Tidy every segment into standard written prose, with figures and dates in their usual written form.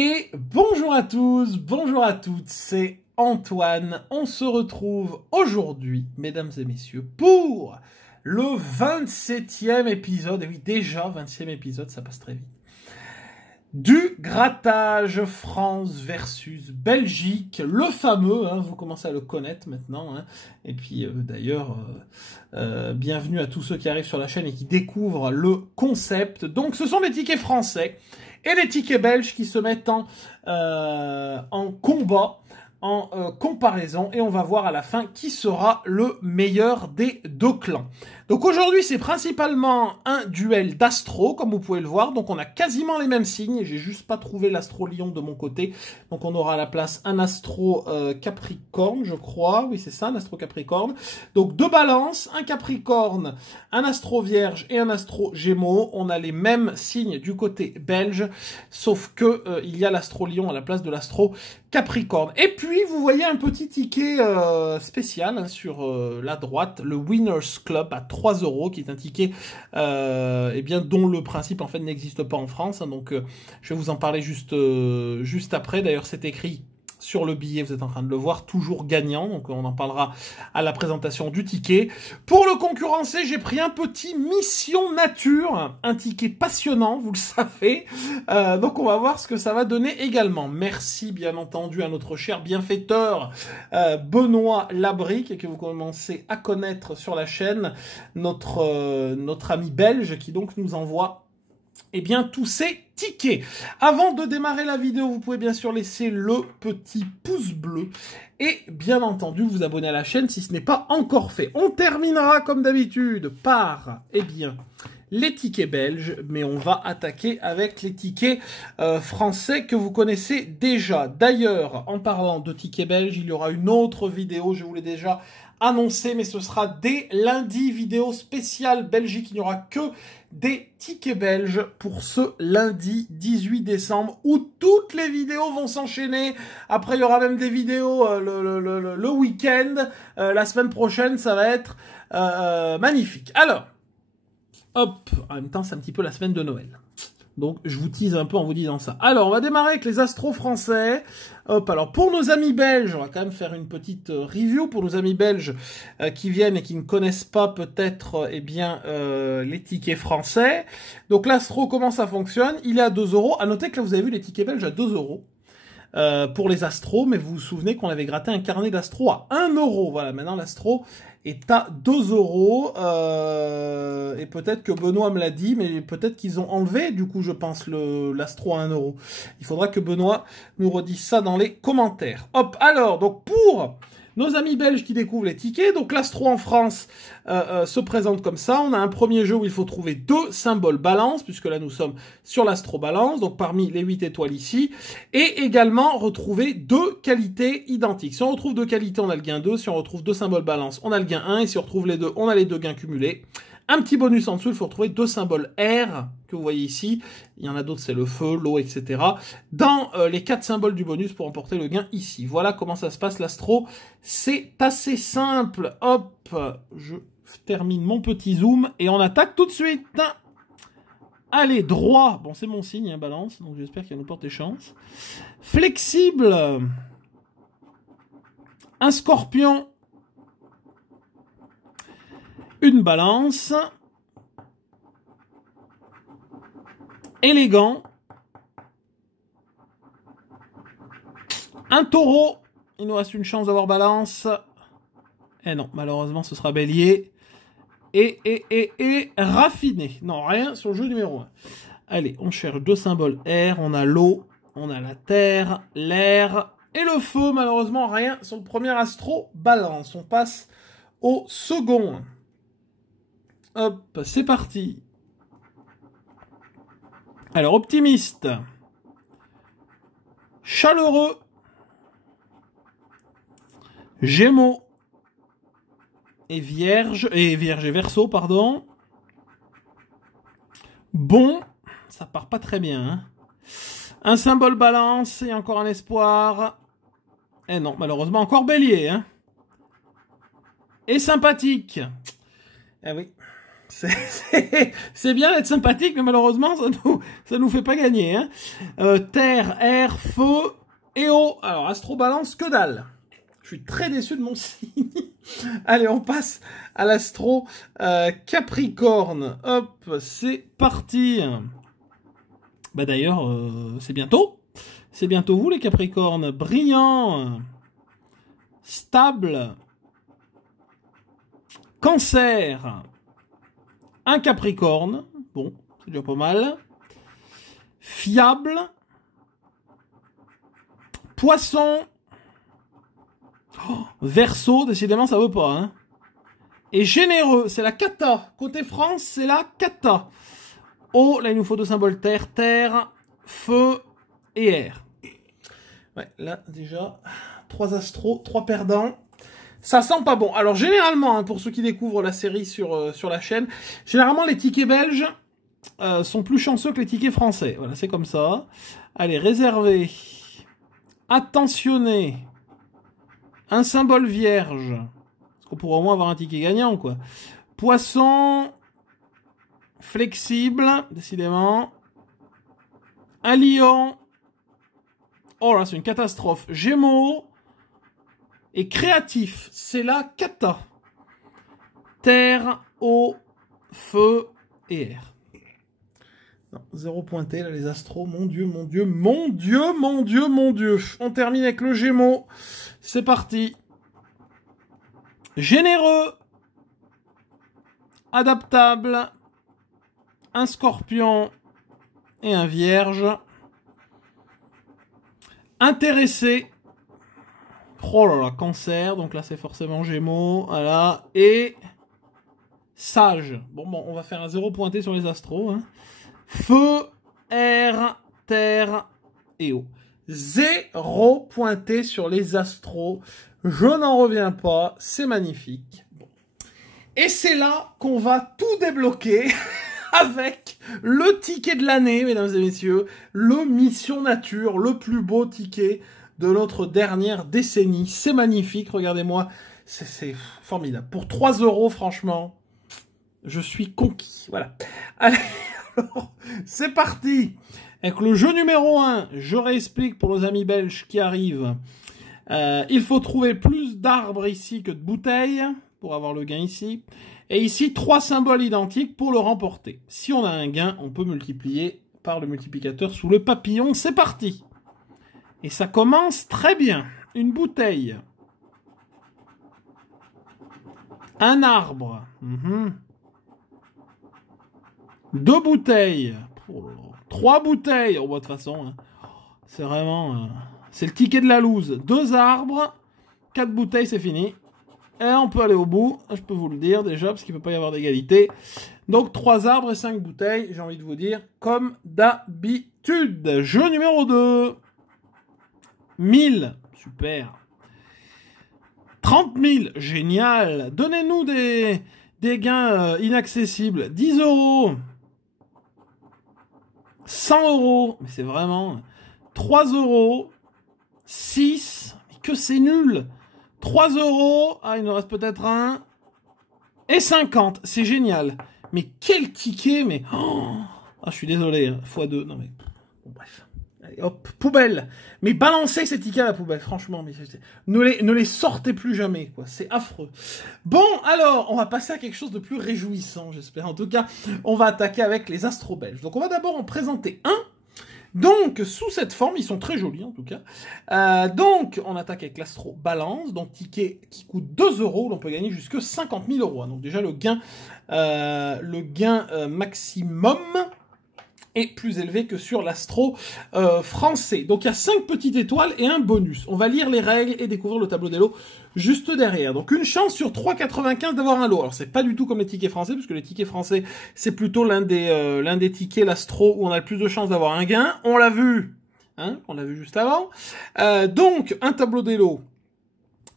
Et bonjour à tous, bonjour à toutes, c'est Antoine. On se retrouve aujourd'hui, mesdames et messieurs, pour le 27e épisode. Et oui, déjà 20e épisode, ça passe très vite. Du grattage France versus Belgique, le fameux, vous commencez à le connaître maintenant. Et puis d'ailleurs, bienvenue à tous ceux qui arrivent sur la chaîne et qui découvrent le concept. Donc ce sont les tickets français et les tickets belges qui se mettent en combat, en comparaison, et on va voir à la fin qui sera le meilleur des deux clans. Donc aujourd'hui c'est principalement un duel d'astro, comme vous pouvez le voir, donc on a quasiment les mêmes signes, j'ai juste pas trouvé l'astro lion de mon côté, donc on aura à la place un astro capricorne je crois, oui c'est ça, un astro capricorne, donc deux balances, un capricorne, un astro vierge et un astro gémeaux, on a les mêmes signes du côté belge, sauf que il y a l'astro lion à la place de l'astro capricorne. Et puis vous voyez un petit ticket spécial sur la droite, le Winners Club à 3 €, qui est un ticket dont le principe en fait n'existe pas en France, donc je vais vous en parler juste après. D'ailleurs c'est écrit sur le billet, vous êtes en train de le voir, toujours gagnant, donc on en parlera à la présentation du ticket. Pour le concurrencer, j'ai pris un petit Mission Nature, un ticket passionnant, vous le savez, donc on va voir ce que ça va donner également. Merci bien entendu à notre cher bienfaiteur Benoît Labrique, que vous commencez à connaître sur la chaîne, notre ami belge qui donc nous envoie tous ces tickets. Avant de démarrer la vidéo, vous pouvez bien sûr laisser le petit pouce bleu et bien entendu vous abonner à la chaîne si ce n'est pas encore fait. On terminera comme d'habitude par les tickets belges, mais on va attaquer avec les tickets français que vous connaissez déjà. D'ailleurs, en parlant de tickets belges, il y aura une autre vidéo, je vous l'ai déjà annoncé, mais ce sera dès lundi, vidéo spéciale Belgique. Il n'y aura que des tickets belges pour ce lundi 18 décembre où toutes les vidéos vont s'enchaîner. Après, il y aura même des vidéos le week-end. La semaine prochaine, ça va être magnifique. Alors, hop, en même temps, c'est un petit peu la semaine de Noël. Donc, je vous tease un peu en vous disant ça. Alors, on va démarrer avec les astros français. Hop, alors, pour nos amis belges, on va quand même faire une petite review. Pour nos amis belges qui viennent et qui ne connaissent pas peut-être, les tickets français. Donc, l'astro, comment ça fonctionne? Il est à 2 €. À noter que là, vous avez vu les tickets belges à 2 € pour les astros. Mais vous vous souvenez qu'on avait gratté un carnet d'astro à 1 €. Voilà, maintenant, l'astro est à 2 €, et peut-être que Benoît me l'a dit, mais peut-être qu'ils ont enlevé, du coup, je pense, l'astro à 1 €. Il faudra que Benoît nous redise ça dans les commentaires. Hop, alors, donc pour nos amis belges qui découvrent les tickets, donc l'astro en France se présente comme ça. On a un premier jeu où il faut trouver 2 symboles balance, puisque là nous sommes sur l'astro balance, donc parmi les 8 étoiles ici, et également retrouver 2 qualités identiques. Si on retrouve 2 qualités, on a le gain 2, si on retrouve 2 symboles balance, on a le gain 1, et si on retrouve les deux, on a les 2 gains cumulés. Un petit bonus en dessous, il faut retrouver 2 symboles R, que vous voyez ici. Il y en a d'autres, c'est le feu, l'eau, etc. Dans les 4 symboles du bonus pour emporter le gain ici. Voilà comment ça se passe l'astro. C'est assez simple. Hop, je termine mon petit zoom et on attaque tout de suite. Allez, droit. Bon, c'est mon signe, balance, donc j'espère qu'il va nous porter chance. Flexible. Un scorpion. Une balance. Élégant. Un taureau. Il nous reste une chance d'avoir balance. Eh non, malheureusement, ce sera bélier. Et raffiné. Non, rien sur le jeu numéro 1. Allez, on cherche 2 symboles R. On a l'eau, on a la terre, l'air et le feu. Malheureusement, rien sur le premier astro balance. On passe au second. Hop, c'est parti. Alors, optimiste. Chaleureux. Gémeaux. Et Vierge et Verseau, pardon. Bon, ça part pas très bien. Un symbole balance et encore un espoir. Eh non, malheureusement, encore bélier. Et sympathique. Eh oui. C'est bien d'être sympathique, mais malheureusement, ça nous fait pas gagner. Hein. Terre, air, feu et eau. Alors, Astro Balance, que dalle. Je suis très déçu de mon signe. Allez, on passe à l'Astro Capricorne. Hop, c'est parti. Bah d'ailleurs, c'est bientôt. C'est bientôt vous, les Capricornes. Brillant. Stable. Cancer. Un Capricorne. Bon, c'est déjà pas mal. Fiable. Poisson. Oh, Verseau, décidément, ça veut pas. Hein. Et généreux, c'est la cata. Côté France, c'est la cata. Oh, là, il nous faut deux symboles terre. Terre, feu et air. Ouais, là, déjà, 3 astros, 3 perdants. Ça sent pas bon. Alors, généralement, hein, pour ceux qui découvrent la série sur la chaîne, généralement, les tickets belges sont plus chanceux que les tickets français. Voilà, c'est comme ça. Allez, réservé. Attentionné. Un symbole vierge. Parce qu'on pourrait au moins avoir un ticket gagnant, quoi. Poisson. Flexible, décidément. Un lion. Oh là, c'est une catastrophe. Gémeaux. Et créatif, c'est la cata. Terre, eau, feu et air. Non, 0 pointé, là, les astros. Mon Dieu, mon Dieu, mon Dieu, mon Dieu, mon Dieu. On termine avec le Gémeaux. C'est parti. Généreux. Adaptable. Un Scorpion. Et un Vierge. Intéressé. Oh là là, Cancer. Donc là, c'est forcément Gémeaux. Voilà. Et Sage. Bon, on va faire un 0 pointé sur les astros. Hein. Feu, air, terre et eau. 0 pointé sur les astros. Je n'en reviens pas. C'est magnifique. Bon. Et c'est là qu'on va tout débloquer avec le ticket de l'année, mesdames et messieurs. Le Mission Nature, le plus beau ticket de notre dernière décennie. C'est magnifique, regardez-moi. C'est formidable. Pour 3 €, franchement, je suis conquis. Voilà. Allez, alors, c'est parti. Avec le jeu numéro 1, je réexplique pour nos amis belges qui arrivent. Il faut trouver plus d'arbres ici que de bouteilles pour avoir le gain ici. Et ici, 3 symboles identiques pour le remporter. Si on a un gain, on peut multiplier par le multiplicateur sous le papillon. C'est parti. Et ça commence très bien. Une bouteille. Un arbre. 2 bouteilles. Oh là là. 3 bouteilles. Oh, bah, de toute façon, hein, c'est vraiment... c'est le ticket de la loose. 2 arbres. 4 bouteilles, c'est fini. Et on peut aller au bout. Je peux vous le dire déjà, parce qu'il ne peut pas y avoir d'égalité. Donc, 3 arbres et 5 bouteilles. J'ai envie de vous dire, comme d'habitude. Jeu numéro 2. 1000. Super. 30 000. Génial. Donnez-nous des gains inaccessibles. 10 €. 100 €. Mais c'est vraiment... 3 €. 6. Mais que c'est nul. 3 €. Ah, il nous reste peut-être un. Et 50. C'est génial. Mais quel ticket. Mais... Oh, ah, je suis désolé. Hein. x2. Non, mais... Bon, bref. Allez, hop, poubelle. Mais balancez ces tickets à la poubelle, franchement. Mais ne les sortez plus jamais, quoi. C'est affreux. Bon, alors, on va passer à quelque chose de plus réjouissant, j'espère. En tout cas, on va attaquer avec les astros belges. Donc, on va d'abord en présenter un. Donc, sous cette forme, ils sont très jolis, en tout cas. Donc, on attaque avec l'astro balance. Donc, ticket qui coûte 2 €. On peut gagner jusque 50 000 €. Donc, déjà, le gain maximum est plus élevé que sur l'astro français. Donc, il y a 5 petites étoiles et un bonus. On va lire les règles et découvrir le tableau des lots juste derrière. Donc, une chance sur 3,95 d'avoir un lot. Alors, c'est pas du tout comme les tickets français, puisque les tickets français, c'est plutôt l'un des tickets, l'astro, où on a le plus de chances d'avoir un gain. On l'a vu, hein, on l'a vu juste avant. Donc, un tableau des lots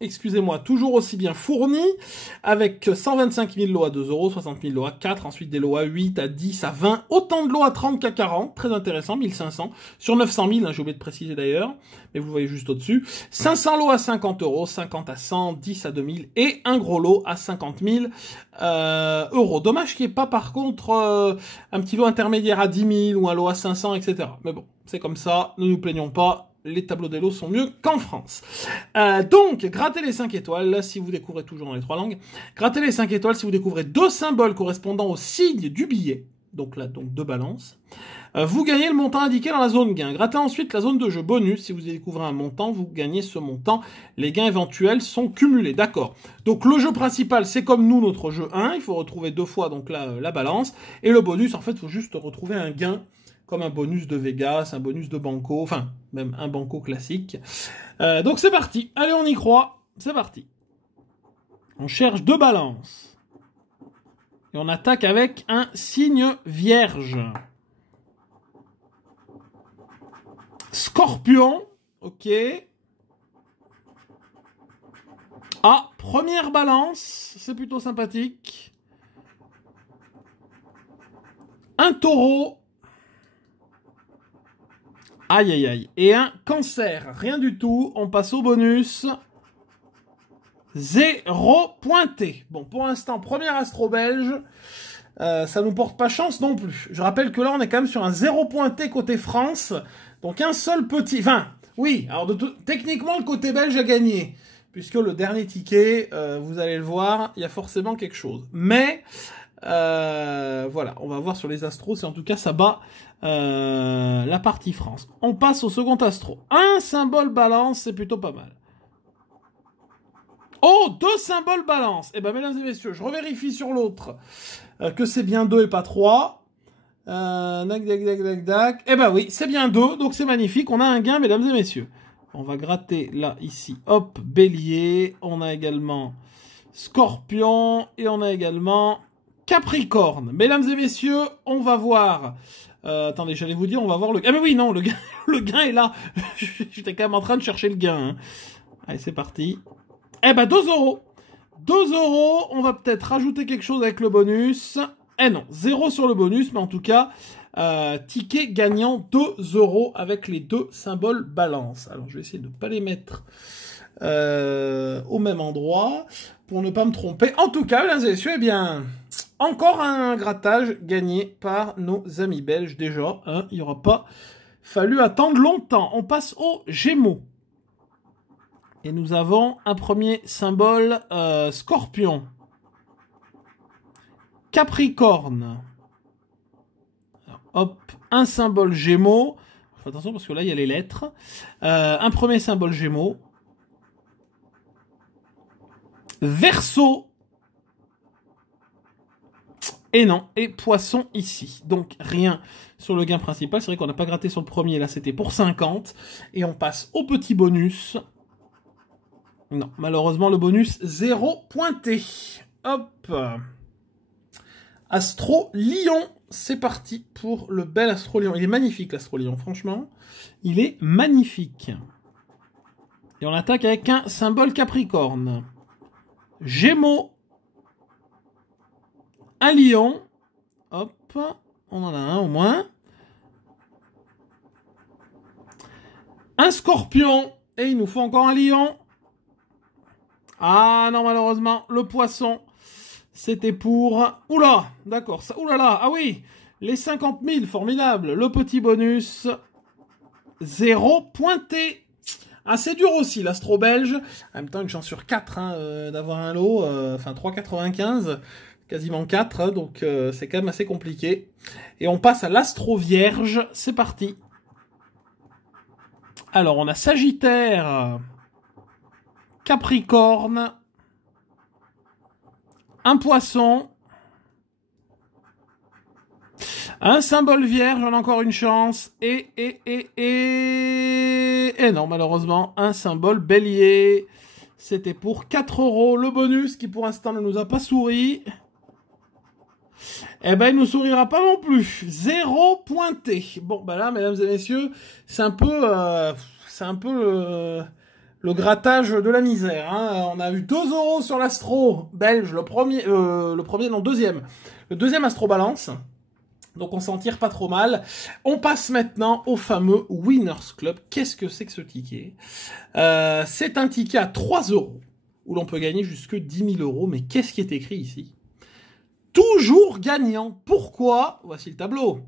excusez-moi, toujours aussi bien fourni, avec 125 000 lots à 2 euros, 60 000 lots à 4, ensuite des lots à 8, à 10, à 20, autant de lots à 30 qu'à 40, très intéressant, 1500, sur 900 000, hein, j'ai oublié de préciser d'ailleurs, mais vous le voyez juste au-dessus, 500 lots à 50 euros, 50 à 100, 10 à 2000, et un gros lot à 50 000 euros. Dommage qu'il n'y ait pas par contre un petit lot intermédiaire à 10 000, ou un lot à 500, etc. Mais bon, c'est comme ça, ne nous plaignons pas. Les tableaux d'élo sont mieux qu'en France. Donc, grattez les 5 étoiles, là, si vous découvrez toujours dans les 3 langues. Grattez les 5 étoiles si vous découvrez 2 symboles correspondant au signe du billet. Donc là, donc 2 balances. Vous gagnez le montant indiqué dans la zone gain. Grattez ensuite la zone de jeu bonus. Si vous découvrez un montant, vous gagnez ce montant. Les gains éventuels sont cumulés. D'accord. Donc le jeu principal, c'est comme nous, notre jeu 1. Il faut retrouver 2 fois donc la balance. Et le bonus, en fait, il faut juste retrouver un gain comme un bonus de Vegas, un bonus de Banco, enfin, même un Banco classique. Donc c'est parti, allez on y croit, c'est parti. On cherche 2 balances. Et on attaque avec un signe vierge. Scorpion, ok. Ah, première balance, c'est plutôt sympathique. Un taureau. Aïe, aïe, aïe. Et un cancer. Rien du tout. On passe au bonus. 0 pointé. Bon, pour l'instant, premier astro belge. Ça nous porte pas chance non plus. Je rappelle que là, on est quand même sur un 0 pointé côté France. Donc, un seul petit... Enfin, oui. Alors, techniquement, le côté belge a gagné. Puisque le dernier ticket, vous allez le voir, il y a forcément quelque chose. Mais... voilà, on va voir sur les astros si en tout cas ça bat la partie France. On passe au second astro. Un symbole balance, c'est plutôt pas mal. Oh, 2 symboles balance. Eh ben, mesdames et messieurs, je revérifie sur l'autre que c'est bien 2 et pas 3. Dac, dac, dac, dac, dac. Eh ben oui, c'est bien 2, donc c'est magnifique. On a un gain, mesdames et messieurs. On va gratter là, ici. Hop, bélier. On a également scorpion. Et on a également... Capricorne. Mesdames et messieurs, on va voir... attendez, j'allais vous dire, on va voir le... Ah mais oui, non, le gain est là. J'étais quand même en train de chercher le gain. Hein. Allez, c'est parti. Eh ben, 2 euros. 2 euros, on va peut-être rajouter quelque chose avec le bonus. Eh non, 0 sur le bonus, mais en tout cas, ticket gagnant 2 euros avec les 2 symboles balance. Alors, je vais essayer de ne pas les mettre au même endroit pour ne pas me tromper. En tout cas, mesdames et messieurs, eh bien... Encore un grattage gagné par nos amis belges déjà. Hein, il n'y aura pas fallu attendre longtemps. On passe aux Gémeaux. Et nous avons un premier symbole Scorpion. Capricorne. Alors, hop, un symbole Gémeaux. Faites attention parce que là, il y a les lettres. Un premier symbole Gémeaux. Verseau. Et non, et poisson ici. Donc rien sur le gain principal. C'est vrai qu'on n'a pas gratté sur le premier, là c'était pour 50. Et on passe au petit bonus. Non, malheureusement le bonus 0 pointé. Hop. Astro Lion, c'est parti pour le bel Astro Lion. Il est magnifique l'Astro Lion, franchement. Il est magnifique. Et on attaque avec un symbole Capricorne. Gémeaux. Un lion. Hop. On en a un au moins. Un scorpion. Et il nous faut encore un lion. Ah non, malheureusement, le poisson. C'était pour... Oula, d'accord. Oulala, ah oui. Les 50 000, formidable. Le petit bonus. 0 pointé. Ah, c'est dur aussi, l'astro belge. En même temps, une chance sur 4 hein, d'avoir un lot. Enfin, 3,95. Quasiment 4, hein, donc c'est quand même assez compliqué. Et on passe à l'astro vierge, c'est parti. Alors, on a Sagittaire, Capricorne, un poisson, un symbole vierge, on a encore une chance, et non, malheureusement, un symbole bélier. C'était pour 4 euros, le bonus qui pour l'instant ne nous a pas souri. Eh ben, il nous sourira pas non plus. 0 pointé. Bon, ben là, mesdames et messieurs, c'est un peu Le grattage de la misère. Hein. On a eu 2 euros sur l'Astro belge, deuxième. Le deuxième Astro Balance. Donc on s'en tire pas trop mal. On passe maintenant au fameux Winners Club. Qu'est-ce que c'est que ce ticket? C'est un ticket à 3 euros, où l'on peut gagner jusque 10 000 euros. Mais qu'est-ce qui est écrit ici? Toujours gagnant. Pourquoi? Voici le tableau.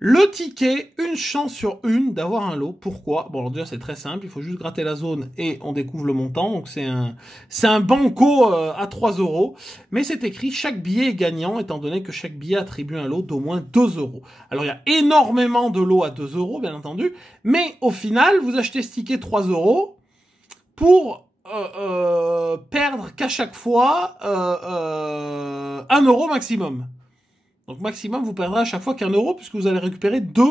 Le ticket, une chance sur une d'avoir un lot. Pourquoi? Bon, alors déjà, c'est très simple. Il faut juste gratter la zone et on découvre le montant. Donc, c'est un banco à 3 euros. Mais c'est écrit, chaque billet est gagnant, étant donné que chaque billet attribue un lot d'au moins 2 euros. Alors, il y a énormément de lots à 2 euros, bien entendu. Mais au final, vous achetez ce ticket 3 euros pour perdre qu'à chaque fois 1 euro maximum. Donc maximum, vous perdrez à chaque fois qu'1 euro, puisque vous allez récupérer 2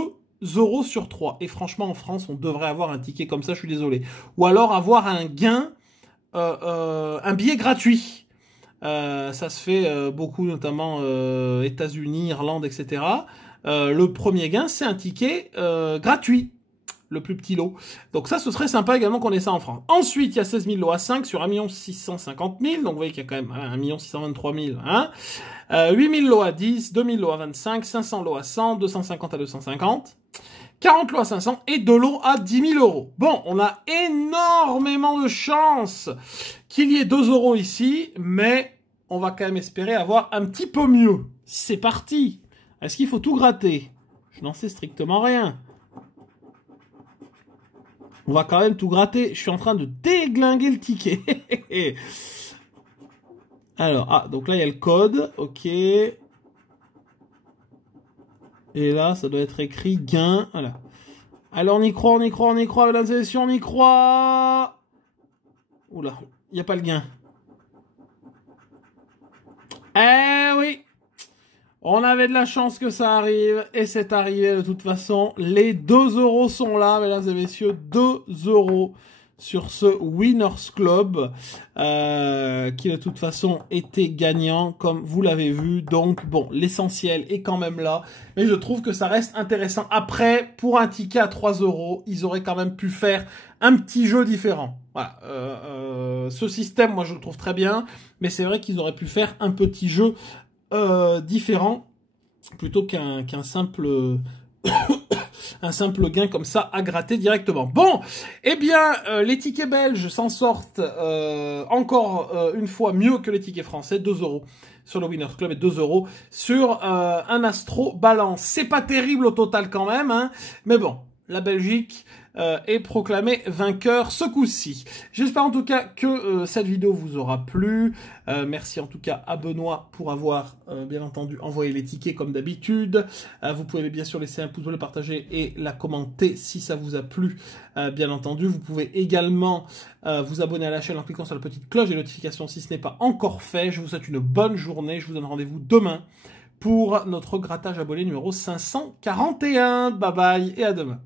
euros sur 3. Et franchement, en France, on devrait avoir un ticket comme ça, je suis désolé. Ou alors avoir un gain, un billet gratuit. Ça se fait beaucoup, notamment États-Unis, Irlande, etc. Le premier gain, c'est un ticket gratuit. Le plus petit lot. Donc ça, ce serait sympa également qu'on ait ça en France. Ensuite, il y a 16 000 lots à 5 sur 1 650 000. Donc vous voyez qu'il y a quand même 1 623 000. Hein. 8 000 lots à 10, 2 000 lots à 25, 500 lots à 100, 250 à 250, 40 lots à 500 et 2 lots à 10 000 euros. Bon, on a énormément de chance qu'il y ait 2 euros ici, mais on va quand même espérer avoir un petit peu mieux. C'est parti. Est-ce qu'il faut tout gratter? Je n'en sais strictement rien. On va quand même tout gratter. Je suis en train de déglinguer le ticket. Alors, donc là, il y a le code. Ok. Et là, ça doit être écrit gain. Voilà. Alors, on y croit, mesdames et messieurs, on y croit. Oula, il n'y a pas le gain. Eh oui. On avait de la chance que ça arrive, et c'est arrivé de toute façon. Les 2 euros sont là, mesdames et messieurs, 2 euros sur ce Winners Club, qui de toute façon était gagnant, comme vous l'avez vu. Donc bon, l'essentiel est quand même là, mais je trouve que ça reste intéressant. Après, pour un ticket à 3 euros, ils auraient quand même pu faire un petit jeu différent. Voilà, ce système, moi je le trouve très bien, mais c'est vrai qu'ils auraient pu faire un petit jeu différent plutôt qu'un simple un simple gain comme ça à gratter directement. Bon, eh bien les tickets belges s'en sortent encore une fois mieux que les tickets français. 2 euros sur le Winners Club et 2 euros sur un Astro Balance. C'est pas terrible au total quand même, hein, mais bon, la Belgique est proclamé vainqueur ce coup-ci. J'espère en tout cas que cette vidéo vous aura plu. Merci en tout cas à Benoît pour avoir bien entendu envoyé les tickets comme d'habitude. Vous pouvez bien sûr laisser un pouce bleu, le partager et la commenter si ça vous a plu, bien entendu. Vous pouvez également vous abonner à la chaîne en cliquant sur la petite cloche des notifications si ce n'est pas encore fait. Je vous souhaite une bonne journée. Je vous donne rendez-vous demain pour notre grattage abonné numéro 541. Bye bye et à demain.